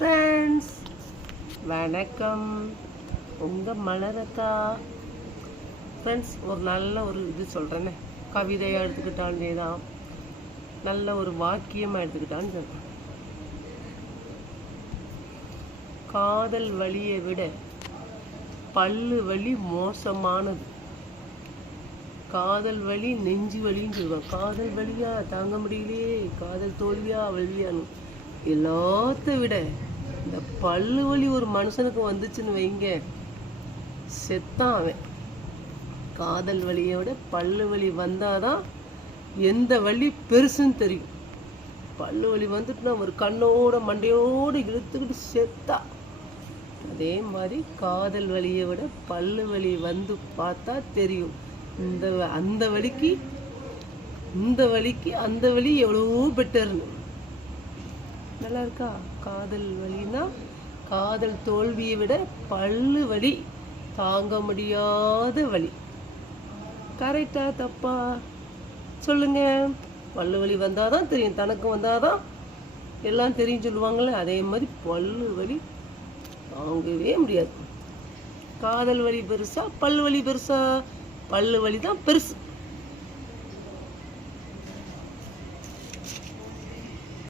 Friends வணக்கம், உங்கள் மலரக்கா. Friends, ஒரு நல்ல இது சொல்கிறேன்னே, கவிதையாக எடுத்துக்கிட்டாலே தான், நல்ல ஒரு வாக்கியமாக எடுத்துக்கிட்டான்னு சொல்கிறேன். காதல் வலியை விட பல்லு வலி மோசமானது. காதல் வலி நெஞ்சு வலின்னு சொல்லுவாங்க. காதல் வலியா, தாங்க முடியலையே, காதல் தோல்வியா வலியான்னு. எல்லாத்த விட இந்த பல்லு வலி ஒரு மனுஷனுக்கு வந்துச்சுன்னு வைங்க, செத்தான் அவன். காதல் வலியை விட பல்லு வலி வந்தாதான் எந்த வலி பெருசுன்னு தெரியும். பல்லு வலி வந்துட்டுனா ஒரு கண்ணோட மண்டையோடு இழுத்துக்கிட்டு செத்தா. அதே மாதிரி காதல் வலியை விட பல்லு வலி வந்து பார்த்தா தெரியும், அந்த வலிக்கு அந்த வலி எவ்வளவோ பெட்டர்னு. நல்லா இருக்கா? காதல் வலின்னா, காதல் தோல்வியை விட பல்லு வலி தாங்க முடியாத வலி. கரெக்டா தப்பா சொல்லுங்க. பல்லு வலி வந்தாதான் தெரியும், தனக்கு வந்தாதான் எல்லாம் தெரியும் சொல்லுவாங்கள்ல, அதே மாதிரி பல்லு வலி தாங்கவே முடியாது. காதல் வலி பெருசா, பல்லு வலி பெருசா? பல்லு வலி தான் பெருசு.